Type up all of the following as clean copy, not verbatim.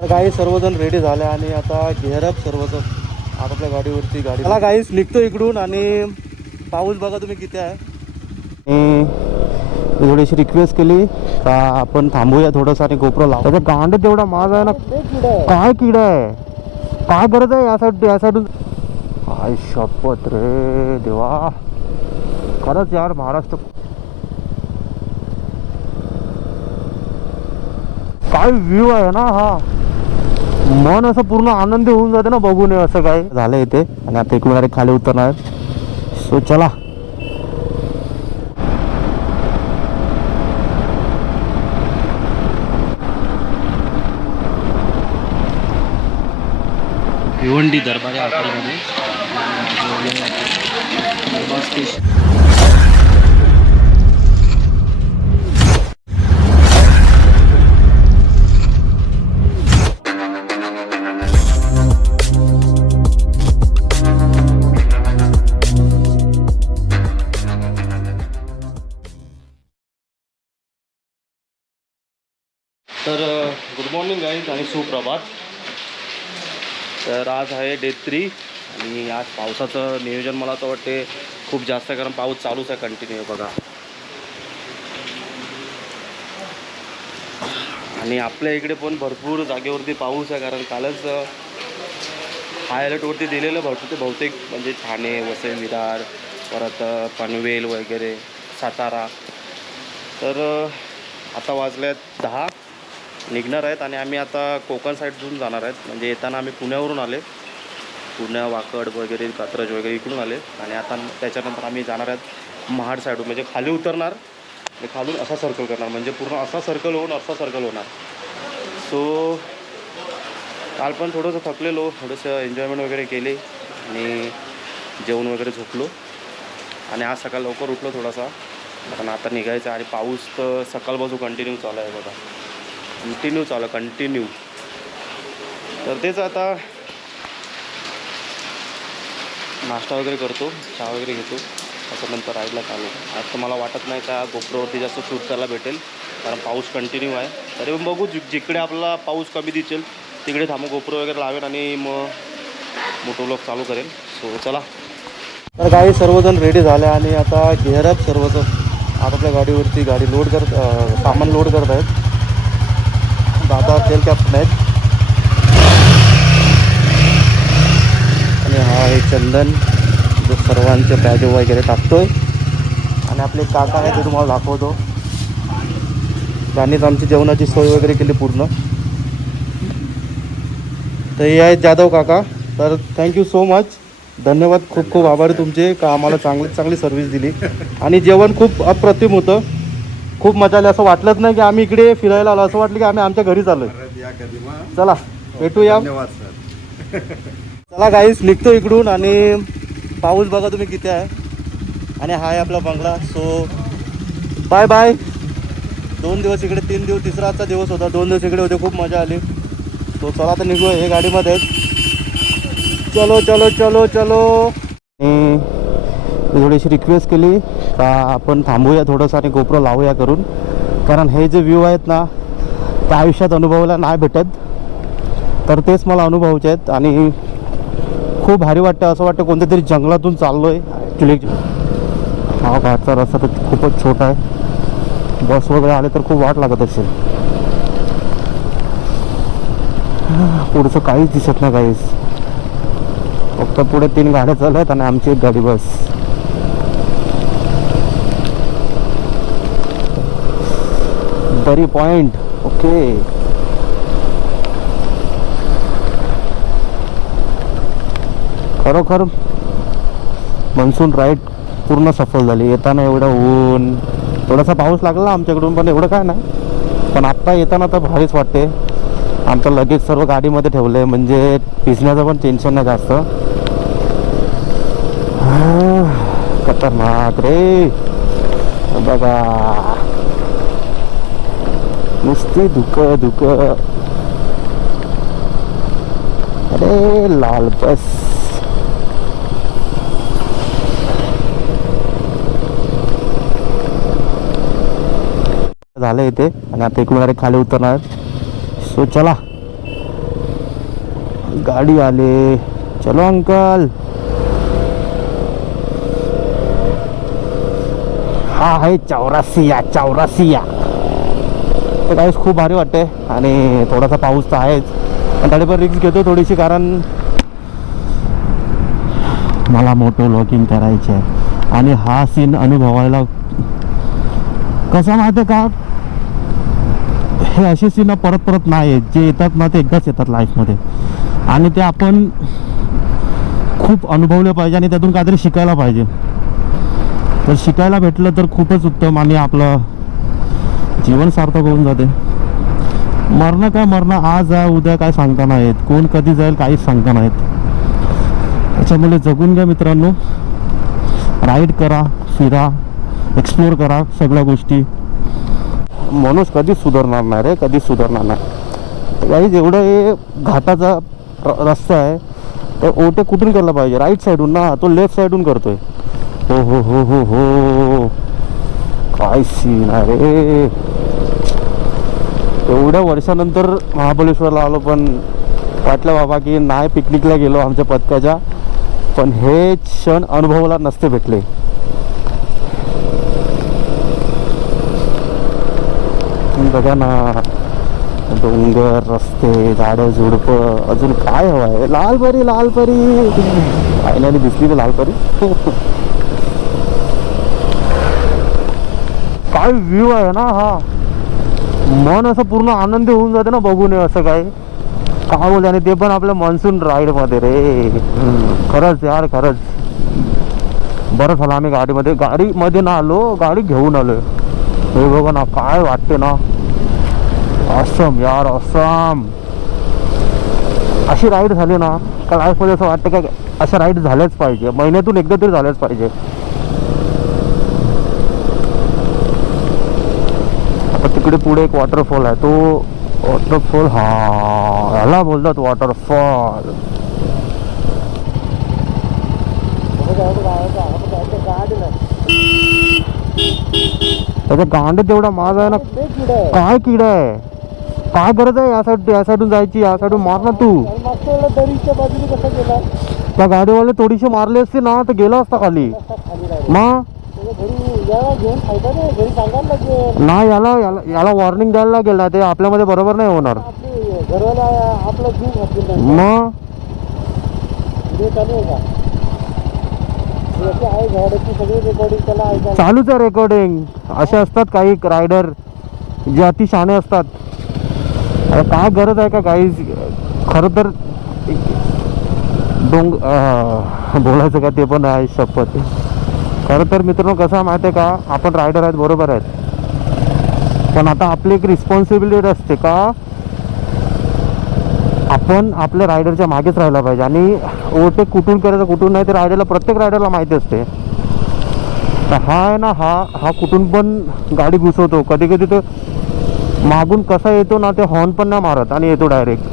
तर गाई सर्वजण रेडी झाले आणि आता घेरप सर्वजण आपल्या गाडीवरती गाडी. मला गाईस निघतो इकडून आणि पाऊस बघा तुम्ही किती आहे. मी थोडीशी रिक्वेस्ट केली का आपण थांबूया थोडंसं आणि गोप्रो लाव. त्याचा गांड तेवढा माझा आहे ना. काय किडा आहे, काय गरज आहे या साईडून. काय शपथ रे देवा, खरंच यार महाराष्ट्र काय व्ह्यू आहे ना हा. मन असं पूर्ण आनंदी होऊन जाते ना बघून असं काय झालं इथे. आणि आता एक मिनिट खाली उतरणार. सो चला. भिवंडी दरबारी हॉटेलमध्ये तर गुड मॉर्निंग गाईज आणि सुप्रभात. तर आज आहे डे 3 आणि आज पावसाचं नियोजन मला तर वाटते खूप जास्त आहे, कारण पाऊस चालूच आहे कंटिन्यू बघा. आणि आपल्या इकडे पण भरपूर जागेवरती पाऊस आहे, कारण कालच हाय अलर्टवरती दिलेलं बहुतेक म्हणजे ठाणे, वसई, विरार, परत पनवेल वगैरे, सातारा. तर आता वाजल्यात 10 निघणार आहेत आणि आम्ही आता कोकण साईडतून जाणार आहेत. म्हणजे येताना आम्ही पुण्यावरून आले, पुण्या, वाकड वगैरे, कात्रज वगैरे इकडून आले. आणि आता त्याच्यानंतर आम्ही जाणार आहेत महाड साईडून, म्हणजे खाली उतरणार आणि खालून असा सर्कल करणार, म्हणजे पूर्ण असा सर्कल होणार. सो काल पण थोडंसं थकलेलो, थोडंसं एन्जॉयमेंट वगैरे केली आणि जेवण वगैरे झोपलो. आणि आज सकाळ लवकर उठलो थोडासा, कारण आता निघायचं. आणि पाऊस तर सकाळपासून कंटिन्यू चालू आहे बघा, कंटिन्यू. तर तेच आता नाश्ता वगैरे करतो, चहा वगैरे घेतो, त्याच्यानंतर राईडला चालू. आज तर मला वाटत नाही का गोप्रोवरती जास्त शूट करायला भेटेल, कारण पाऊस कंटिन्यू आहे. तरी पण बघू, जिकडे आपला पाऊस कमी दिसेल तिकडे थांबू, गोप्रो वगैरे लावेन आणि मग मोटो व्लॉग चालू करेल. सो चला. तर काही सर्वजण रेडी झाले आणि आता घेरप सर्वजण आपल्या गाडीवरती गाडी लोड सामान लोड करत आहेत. दादा तेल कॅप्टन आहेत आणि हा आहे चंदन, जो सर्वांचे बॅग वगैरे टाकतोय. आणि आपले काका आहे ते तुम्हाला दाखवतो, त्यांनीच आमची जेवणाची सोय वगैरे केली पूर्ण. तर हे आहेत जाधव काका. तर थँक्यू सो मच, धन्यवाद, खूप खूप आभार तुमचे का आम्हाला चांगली सर्व्हिस दिली. आणि जेवण खूप अप्रतिम होतं, खूप मजा आली. असं वाटलंच नाही की आम्ही इकडे फिरायला आलो, असं वाटलं की आम्ही आमच्या घरी चाललोय. चला भेटूया. चला गाईस निघतो इकडून आणि पाऊस बघा तुम्ही किती आहे. आणि हा आहे आपला बंगला. So bye bye. 2 दिवस इकडे, 3 दिवस, तिसरा आजचा दिवस होता. 2 दिवस इकडे होते, खूप मजा आली. तो चला आता निघूया, हे गाडीमध्ये. चलो चलो चलो चलो. मी थोडीशी रिक्वेस्ट केली का आपण थांबूया थोडंसं आणि गोप्रो लावूया करून, कारण हे जे व्ह्यू आहेत ना त्या आयुष्यात अनुभवायला नाही भेटत. तर तेच मला अनुभवायचे आहेत आणि खूप भारी वाटतं. असं वाटतं कोणत्या तरी जंगलातून चाललो आहे ॲक्च्युली. हा घाटचा रस्ता तर खूपच छोटा आहे, बस वगैरे आले तर खूप वाट लागत असेल. पुढचं काहीच दिसत नाही काहीच, फक्त पुढे 3 गाड्या चालू आहेत आणि आमची एक गाडी बस. दरी पॉइंट. ओके. खरोखर मनसून राईड पूर्ण सफल झाली. येताना एवढं ऊन, थोडासा पाऊस लागला आमच्याकडून, पण एवढं काय नाही. पण आत्ता येताना तर भारीच वाटते. आमचं लगेच सर्व गाडीमध्ये ठेवलं आहे, म्हणजे भिजण्याचं पण टेन्शन नाही जास्त. खतरनाक रे बघा, नुसती धुक. अरे लाल बस. झालं इथे आणि आता एक मिनिट खाली उतरणार. सो चला. गाडी आले. चलो अंकल. हा आहे चौरासिया. तर काहीच खूप भारी वाटते आणि थोडासा पाऊस तर आहेच, पण तरी पण रिक्स घेतो थोडीशी, कारण मला मोटो व्लॉगिंग करायचे आहे आणि हा सीन अनुभवायला कसा माहिती आहे का, हे असे सीन परत परत नाही आहेत. जे येतात ना ते एकदाच येतात लाईफमध्ये आणि ते आपण खूप अनुभवले पाहिजे आणि त्यातून काहीतरी शिकायला पाहिजे. तर शिकायला भेटलं तर खूपच उत्तम आणि आपलं जीवन सार्थक होऊन जाते. मरणं आज आहे उद्या काय सांगता नाही येत, कोण कधी जाईल काहीच सांगता नाहीत. त्याच्यामुळे जगून घ्या मित्रांनो. राईड करा, फिरा, एक्सप्लोर करा सगळ्या गोष्टी. माणूस कधीच सुधारणार नाही रे, कधीच सुधारणार नाही. काही जेवढं हे घाटाचा रस्ता आहे ते ओटे कुठून केला पाहिजे, राईट साईडून ना, तो लेफ्ट साईडून करतोय. हो हो हो हो हो, काय सीन आहे रे. एवढ्या वर्षानंतर महाबळेश्वरला आलो, पण वाटलं बाबा की नाही पिकनिकला गेलो आमच्या पथकाच्या, पण हे क्षण अनुभवाला नसते भेटले. बघा ना, डोंगर, रस्ते, झाडं झुडपं, अजून काय हवं आहे. लालपरी फायनली दिसली तर लालपरी. काय व्ह्यू आहे ना हा, मन असं पूर्ण आनंदी होऊन जाते ना बघून असं काय बोलते. आणि ते पण आपल्या मान्सून राईड मध्ये रे. खरंच यार, खरंच बरं झालं आम्ही गाडीमध्ये ना आलो, गाडी घेऊन आलो. हे बघा ना काय वाटते ना, ऑसम यार, ऑसम. अशी राईड झाली ना का लाईफमध्ये असं वाटतं का अशा राईड झाल्याच पाहिजे, महिन्यातून एकदा तरी झाल्याच पाहिजे. आता तिकडे पुढे एक वॉटरफॉल आहे, तो वॉटरफॉल ह्याला बोलतात वॉटरफॉल. त्याच्या गांडीत एवढा माज आहे ना, काय किडा आहे, काय गरज आहे या साईडून जायची, या साईडून मार ना तू. त्या गाडीवाले थोडीशी मारली असते ना तर गेला असता खाली. मग नाही, याला वॉर्निंग द्यायला लागेल ना, ते आपल्यामध्ये बरोबर नाही होणार. मग चालूच आहे रेकॉर्डिंग. असे असतात काही रायडर जे अति शहाणे असतात. काय गरज आहे का काही, खरं तर बोलायचं का ते पण आहे शपथ. खरं तर मित्रांनो कसं आहे माहिती आहे का, आपण रायडर आहेत बरोबर आहेत, पण आता आपली एक रिस्पॉन्सिबिलिटी असते का आपण आपल्या रायडरच्या मागेच राहायला पाहिजे. आणि ओव्हरटेक कुठून करायचं कुठून नाही ते रायडरला, प्रत्येक रायडरला माहिती असते. तर हा आहे ना, हा कुठून पण गाडी घुसवतो. कधी कधी तर मागून कसा येतो ना, ते हॉर्न पण नाही मारत आणि येतो डायरेक्ट.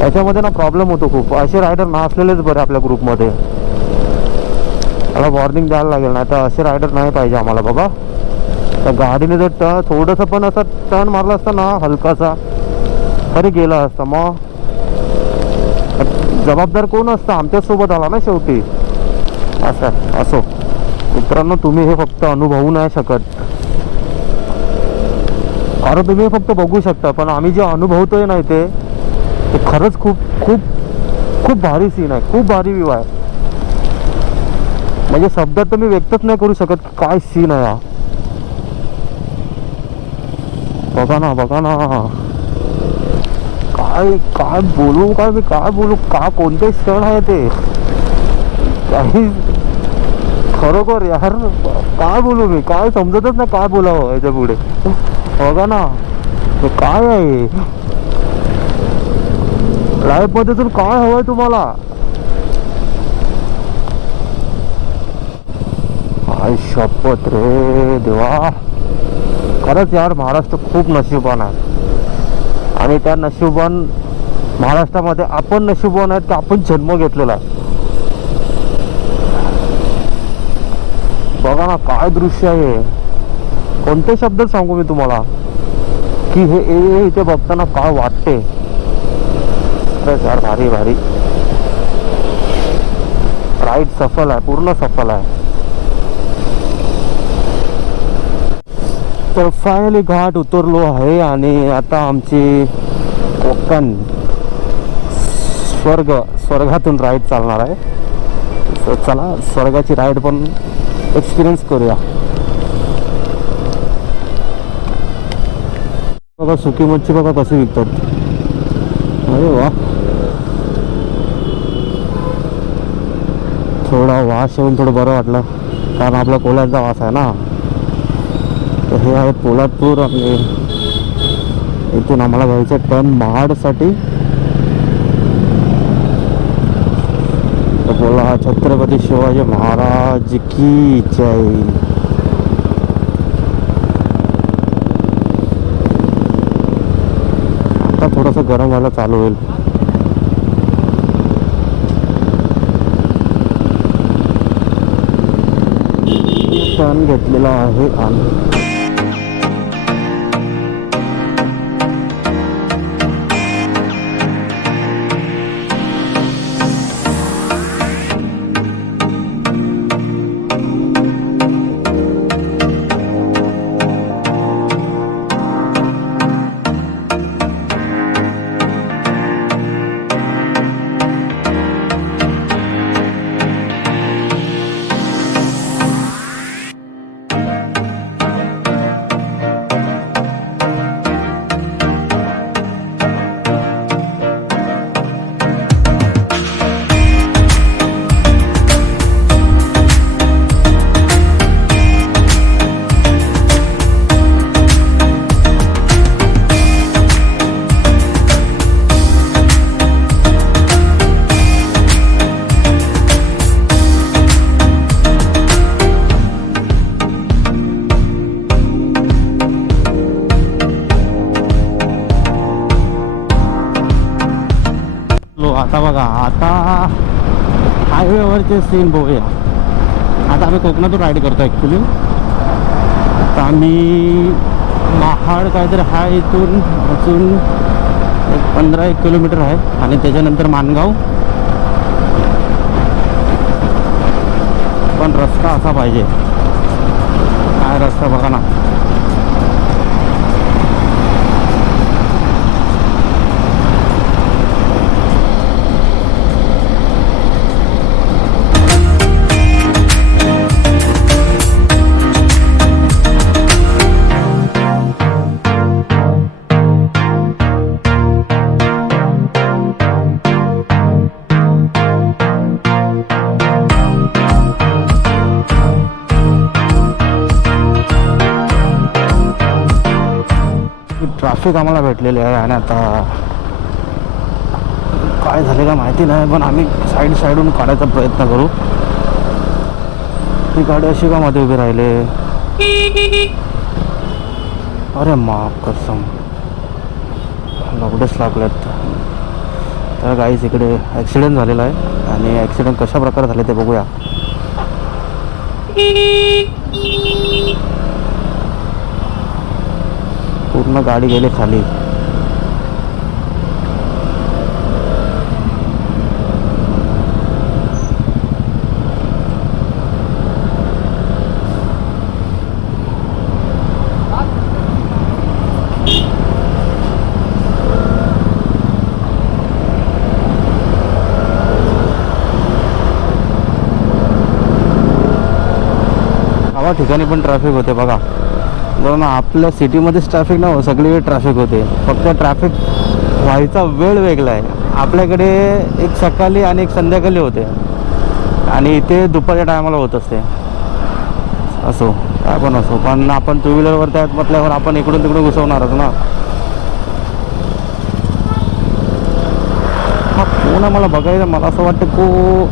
याच्यामध्ये ना प्रॉब्लेम होतो खूप. असे रायडर नसलेलेच बरे आपल्या ग्रुपमध्ये. मला वॉर्निंग द्यायला लागेल, नाही तर असे रायडर नाही पाहिजे आम्हाला बाबा. त्या गाडीने जर थोडंसं पण असं टर्न मारला असता ना हलकासा तरी गेला असता. मग जबाबदार कोण असतं, आमच्यासोबत आला ना शेवटी. असो मित्रांनो, तुम्ही हे फक्त अनुभवू नाही शकत, कारण तुम्ही हे फक्त बघू शकता, पण आम्ही जे अनुभवतोय नाही ते खरंच खूप खूप खूप भारी सीन आहे, खूप भारी व्ह्यू आहे. म्हणजे शब्दात तर मी व्यक्तच नाही करू शकत काय सीन आहे हा. बघा ना काय बोलू, काय बोलू, कोणते क्षण आहे ते काही. खरोखर यार काय बोलू मी, काय समजतच नाही काय बोलावं याच्या पुढे. बघा ना काय आहे लाईफ मध्ये, तर काय हवंय तुम्हाला. काय शपथ रे देवा. खरंच यार महाराष्ट्र खूप नशीबवान आहे. आणि त्या नशीबवान महाराष्ट्रामध्ये आपण नशीबवान आहेत की आपण जन्म घेतलेला आहे. बघा ना काय दृश्य आहे. कोणते शब्द सांगू मी तुम्हाला की हे इथे बघताना काय वाटते. खरंच यार भारी भारी राईड सफल आहे, पूर्ण सफल आहे. तर फायनली घाट उतरलो आहे आणि आता आमची कोकण स्वर्गातून राईड चालणार आहे. तर चला स्वर्गाची राईड पण एक्सपिरियन्स करूया. बघा सुकी मच्छी बघा कशी विकतात. अरे वा, थोडा वास येऊन थोडं बरं वाटलं, कारण आपला कोल्हाचा वास आहे ना. तर हे आहे पोलादपूर आणि इथून आम्हाला जायचं टर्न महाडसाठी. तर बोला छत्रपती शिवाजी महाराज की जय. आता थोडंसं गरम व्हायला चालू होईल. टर्न घेतलेला आहे आणि आता बघा, आता हायवेवरचे सीन बघूया. आता आम्ही कोकणातून राईड करतो ॲक्च्युली. आता आम्ही महाड काहीतरी हा इथून अजून 15-1 किलोमीटर आहे आणि त्याच्यानंतर माणगाव. पण रस्ता असा पाहिजे. काय रस्ता बघा ना. ट्रॅफिक आम्हाला भेटलेले आहे आणि आता काय झाले का माहिती नाही, पण आम्ही साईडहून काढायचा प्रयत्न करू. ती गाडी अशी का मध्ये उभी राहिले. अरे माफ कसम लवडच लागलेत. तर गाईज इकडे ॲक्सिडेंट झालेला आहे आणि ॲक्सिडेंट कशा प्रकारे झाले ते बघूया. पूर्ण गाडी गेली खाली. गावा ठिकाणी पण ट्रॅफिक होते बघा. कारण आपल्या सिटीमध्येच ट्रॅफिक नाही हो, सगळीकडे ट्रॅफिक होते. फक्त ट्रॅफिक व्हायचा वेळ वेगळा आहे. आपल्याकडे एक सकाळी आणि एक संध्याकाळी होते आणि इथे दुपारच्या टायमाला होत असते. असो काय पण असो, पण आपण टू व्हीलरवर त्यात म्हटल्यावर आपण इकडून तिकडून घुसवणारच ना. हा कोण मला बघायचं, मला असं वाटतं को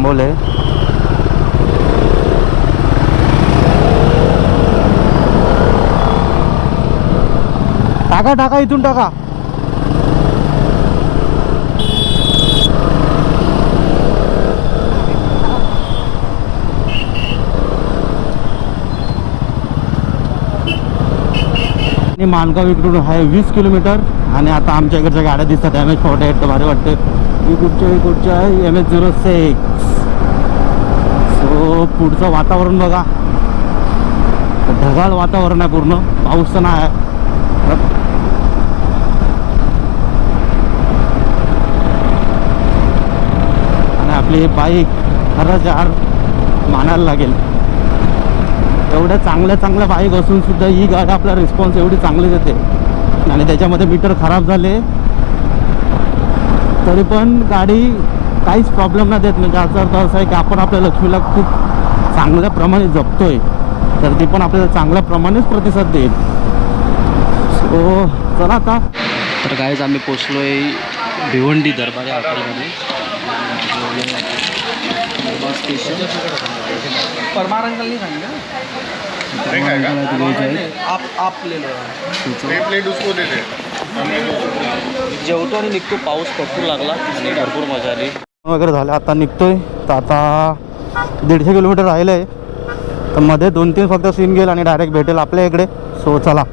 थांबवले. टाका टाका इथून टाका. आणि माणगाव इकडून आहे 20 किलोमीटर. आणि आता आमच्या इकडच्या गाड्या दिसतात MH48 तर भारी वाटते. कुठच्या आहे MH06. सो पुढचं वातावरण बघा, ढगाळ वातावरण आहे पूर्ण, पाऊस तर नाही आहे. आणि आपली बाईक खरंच यार मानायला लागेल. एवढ्या चांगल्या बाईक असून सुद्धा ही गाडी आपला रिस्पॉन्स एवढी चांगली देते. आणि त्याच्यामध्ये मीटर खराब झाले तरी पण गाडी काहीच प्रॉब्लेम नाही देत. म्हणजे याचा अर्थ असा आहे की आपण आपल्या लक्ष्मीला खूप चांगल्या प्रमाणे जपतोय, तर ती पण आपल्याला चांगल्या प्रमाणेच प्रतिसाद देईल. सो चला आता. तर गाईज आम्ही पोचलोय भिवंडी दरबार या हॉटेलमध्ये. स्टेशन परमारंगल नहीं खाएंगे आप ले लो. प्लेट उसको दे दे. जेवतो आणि निघतो. पाऊस भरपूर लागला आणि भरपूर मजा आली. वगैरे झालं, आता निघतोय. तर आता 150 किलोमीटर राहिलं आहे. तर मध्ये 2-3 फक्त सीन गेल आणि डायरेक्ट भेटेल आपल्या इकडे. सो चला.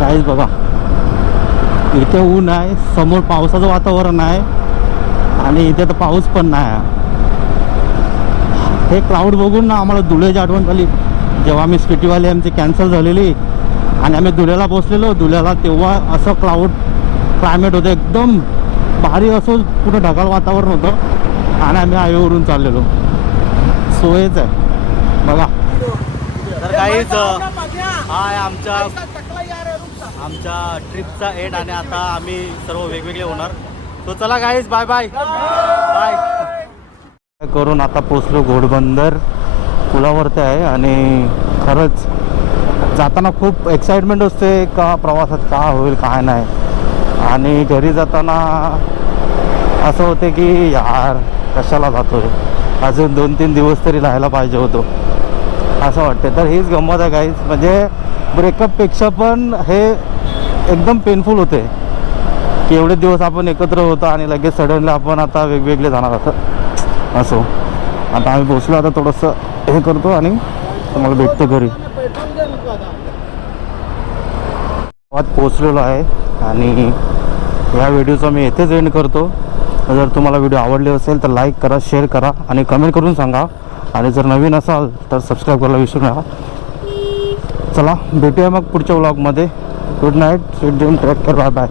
काहीच बघा, इथे ऊन आहे, समोर पावसाचं वातावरण आहे आणि इथे तर पाऊस पण नाही. हे क्लाउड बघून ना आम्हाला धुळ्याची आठवण झाली. जेव्हा आम्ही स्पिटीवाली आमची कॅन्सल झालेली आणि आम्ही धुळ्याला पोचलेलो, धुळ्याला तेव्हा असं क्लाउड क्लायमेट होतं, एकदम भारी असं पुढं ढगाळ वातावरण होतं आणि आम्ही हायवेवरून चाललेलो. सोयच आहे बघा. तर काहीच हा आहे आमच्या ट्रिपचा एंड. आणि आता आम्ही सर्व वेगवेगळे होणार. तो चला गाईज, बाय बाय बाय करून आता पोचलो घोडबंदर पुलावरती आहे. आणि खरंच जाताना खूप एक्साइटमेंट असते का प्रवासात काय होईल काय नाही. आणि घरी जाताना असं होते की यार कशाला जातोय, अजून 2-3 दिवस तरी राहायला पाहिजे होतो असं वाटते. तर हीच गंमत आहे गाईज. म्हणजे ब्रेकअपपेक्षा पण हे एकदम पेनफुल होते की एवढे दिवस आपण एकत्र होतो आणि लगेच सडनली आपण आता वेगवेगळे जाणार असो. आता आम्ही पोचलो. आता थोडंसं हे करतो आणि तुम्हाला भेटतो घरी. गावात पोचलेलो आहे आणि या व्हिडिओचा मी येथेच एंड करतो. जर तुम्हाला व्हिडिओ आवडले असेल तर लाईक करा, शेअर करा आणि कमेंट करून सांगा. आणि जर नवीन असाल तर सबस्क्राईब करायला विसरू नका. चला भेटूया मग पुढच्या व्लॉगमध्ये. Good night, sweet dream, take care, bye bye.